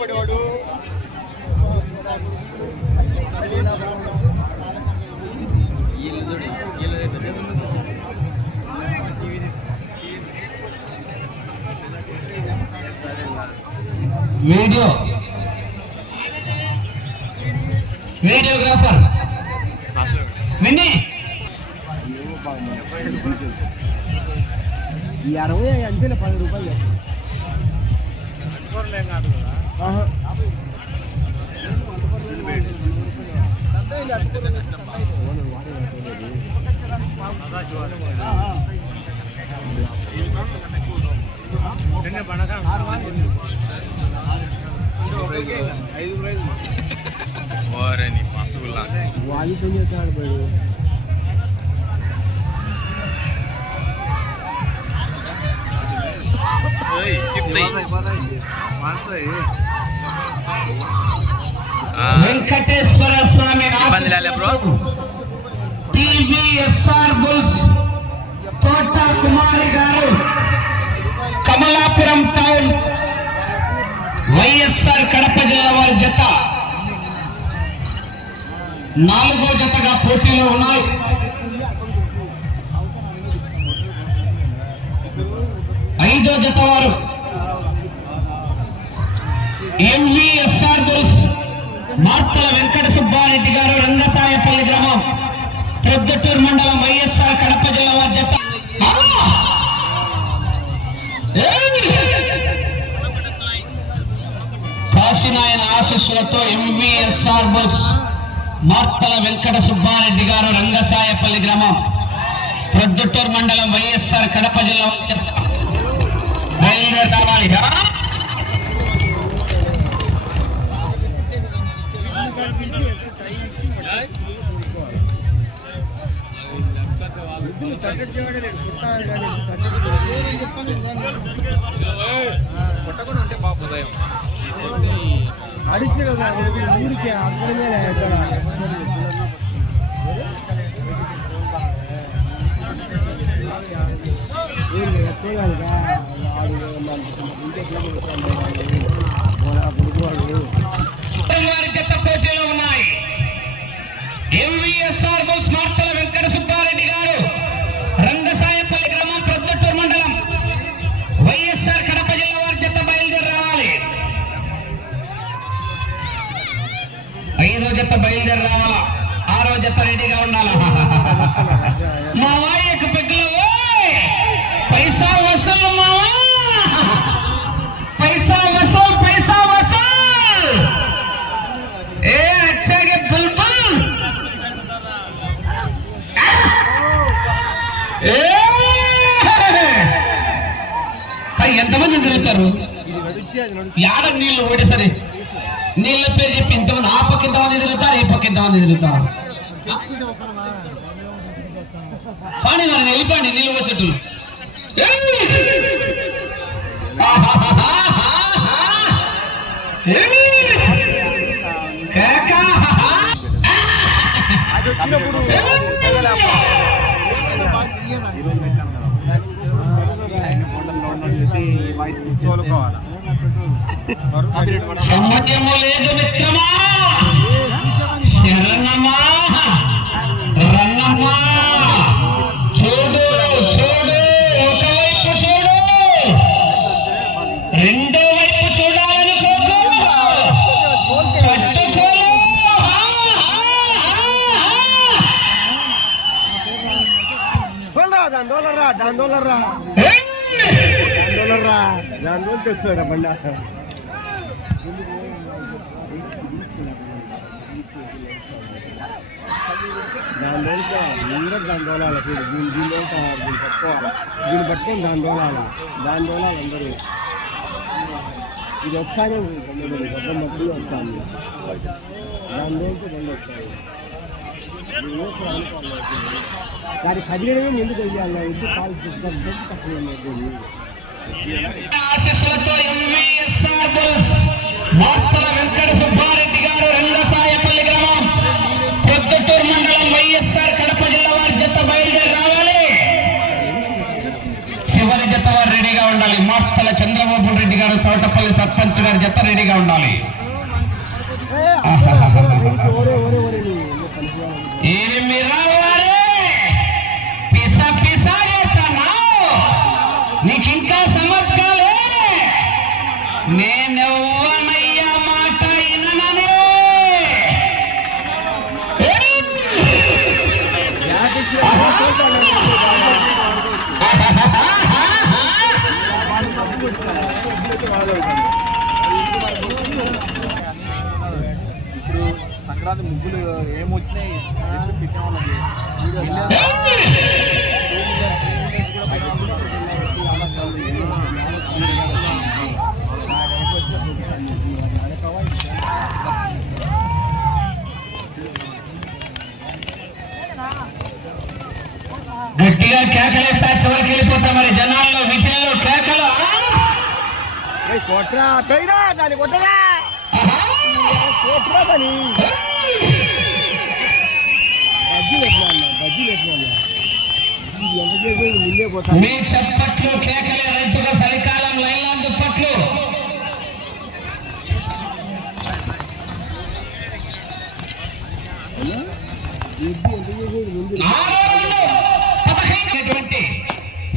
పడేవాడు videographer Winnie ఈ 60 అంతే 10 రూపాయలు వాళ్ళు చెప్తాడు వెంకటేశ్వర స్వామి టీవీఎస్ఆర్ బుల్స్ తోట కుమారి గారు కమలాపురం టౌన్ వైఎస్ఆర్ కడప జిల్లా వారి జత 4వ జతగా పోటీలో ఉన్నాయి. ఐదో జత వారు ఎంవీఎస్ఆర్ బుల్స్ మార్తల వెంకట సుబ్బారెడ్డి గారు రంగసాయపల్లి గ్రామం ప్రొద్దుటూరు మండలం వైఎస్ఆర్ కడప జిల్లా వారి జత కాశీనాయన ఆశీస్సులతో ఎంవీఎస్ఆర్ బుల్స్ మార్తల వెంకట సుబ్బారెడ్డి గారు రంగసాయపల్లి గ్రామం ప్రొద్దుటూరు మండలం వైఎస్ఆర్ కడప జిల్లా బయలుదేరాలి. కొట్టకుండా ఉంటే బాగా ఉదయం అడిచి ఊరికి అక్కడమే జత పోటీలో ఉన్నాయి. ఎంవీఎస్ఆర్ బుల్స్ మార్తల వెంకట సుబ్బారెడ్డి గారు రంగసాయపల్లి గ్రామం ప్రొద్దుటూరు మండలం వైఎస్ఆర్ కడప జిల్లా వారి జత బయలుదేరి రావాలి. 5వ జత బయలుదేరి రావాలా, 6వ జత రెడీగా ఉండాలా. మా వారి యొక్క పెగ్గులో పైసా వసూలు మావా, పైసా వసూలు, పైసా వసూలు. ఏ అచ్చాగే బుల్బుల్ ఎంతమంది తిరుగుతారు? యాడ నీళ్లు ఓడి సరే నీళ్ళ పేరు చెప్పి ఇంతమంది ఆ పక్క ఇంతమంది తిరుగుతారు, ఈ పక్క ఇంతమంది తిరుగుతారు. పాని నన్ను వెళ్ళిపోండి నీళ్ళు పోసేట్టు. అది వచ్చినప్పుడు సంబంధము లేదు మిత్రమా, శరణమా, రణమా. చూడు చూడు, ఒకవైపు చూడు, రెండో వైపు చూడాలనుకోకు, పట్టుకో. దాని తెచ్చారా బండ అందరూ దాని దోలాలి. దీన్ని పట్టుకోవాలి, దీన్ని పట్టుకొని దాని దోలాలి అందరూ. ఇది ఒకసారి గొప్ప మట్టి వచ్చాను దాని రోజుకి 2 వచ్చాయి. దాని కదిలేయడం ఎందుకు వెయ్యాలి? ఎందుకు కాలు తక్కువ ఆశీస్సులతో ఎంవీఎస్ఆర్ బుల్స్ మార్తల వెంకట సుబ్బారెడ్డి గారు రంగసాయపల్లి గ్రామం ప్రొద్దుటూరు మండలం వైఎస్ఆర్ కడప జిల్లా వారి జత బయలుదేరి రావాలి. చివరి జత వారు రెడీగా ఉండాలి. మార్తల చంద్రబాబు రెడ్డి గారు సోటపల్లి సర్పంచ్ గారి జత రెడీగా ఉండాలి. ఏమి రావాలి పిసా పిసా చేస్తున్నావు, నీకు ఇంకా సమజ్కాలే. నేనెవ్వనయ్యా మాట ఇనననే. ఇప్పుడు సంక్రాంతి ముగ్గులు ఏమొచ్చినాయి పెట్టే వాళ్ళకి గట్టిగా కేకలేస్తా చివరికి వెళ్ళిపోతా. మరి జనాల్లో విజయంలో కేకలు కొట్రా కైరా దాన్ని కొట్టరా కొట్రా దాన్ని బజ్జీలు ఎట్లా ఎంత చేసి ముందే పోతా. మీ చప్పట్లు కేకలే రైతుగా చలికాలం లైలాండ్ దుప్పట్లు.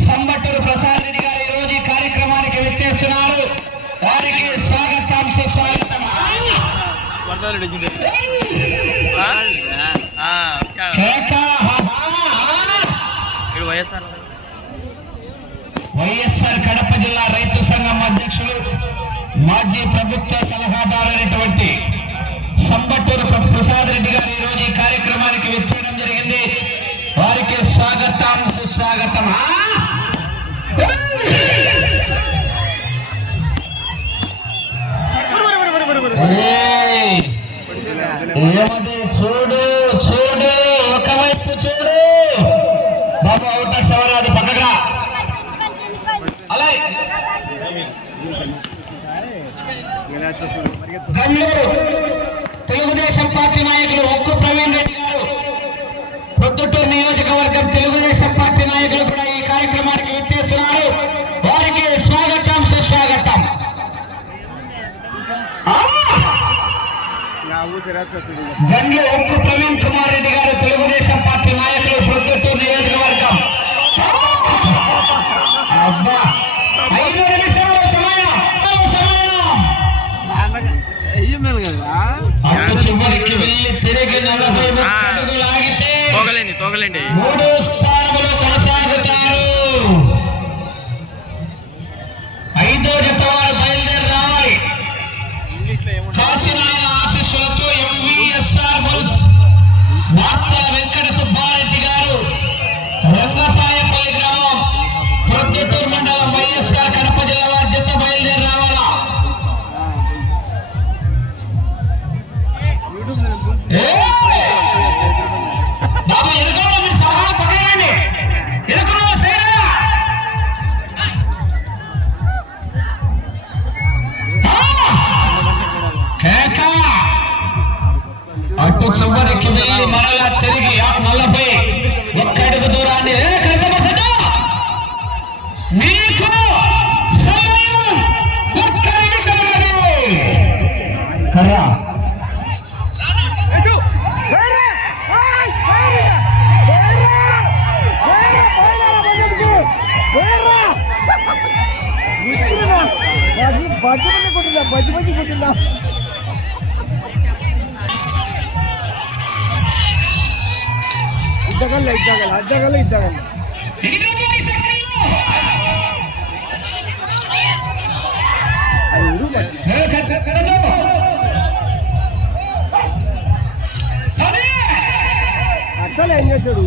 సంబట్టూరు ప్రసాద్ రెడ్డి గారు ఈ రోజు ఈ కార్యక్రమానికి విచ్చేస్తున్నారు. వారికి స్వాగతం సుస్వాగతం. వైఎస్ఆర్ కడప జిల్లా రైతు సంఘం అధ్యక్షులు మాజీ ప్రభుత్వ సలహాదారైనటువంటి సంబట్టూరు ప్రసాద్ రెడ్డి గారు ఈ రోజు ఈ కార్యక్రమానికి విచ్చేయడం జరిగింది. వారికి స్వాగతం సుస్వాగతం. ఏమది చూడు చూడు ఒకవైపు చూడు బాబు అవుట శివరాది పక్కగా అలా తెలుగుదేశం పార్టీ నాయకులు ఉక్కు ప్రవీణ్ రెడ్డి గారు, ప్రొద్దుటూరు నియోజకవర్గం తెలుగుదేశం పార్టీ నాయకులు కూడా ఈ కార్యక్రమానికి విచ్చేస్తున్నారు. వారికి స్వాగతం సుస్వాగతం. గండ్ల ఉక్కు ప్రవీణ్ కుమార్ రెడ్డి గారు తెలుగుదేశం పార్టీ నాయకులు, ప్రొద్దుటూరు నియోజకవర్గం. అబ్బా 5 నిమిషాలు సమయం చివరికి వెళ్ళి తిరిగి 40 అడుగులు ఆగితే తోగలేండి 3వ స్థానంలో కొనసాగుతారు. 5వ జత వారు బయలుదేరి రావాలి. కాశీనారాయణ ఆశీస్సులతో ఎంవీఎస్ఆర్ బుల్స్ మార్తల వెంకట సుబ్బారెడ్డి గారు, రంగసాయపల్లి గ్రామం, ప్రొద్దుటూరు మండలం, వైఎస్ఆర్ కడప జిల్లా వారి జత బయలుదేరి రావాలా. బాబా ఎరుకలో మీరు సభలో పక్కనండి, ఎరుకలో సేరా కేక. అటు చివరికి వెళ్ళి మరలా తిరిగి 40 ఒక్క అడుగు దూరాన్ని మీకు సమయం 1 నిమిషం కర్రా. బజ్జి కొట్టిందా ఇద్దగల్ల అక్కలే ఏం చేశాడు.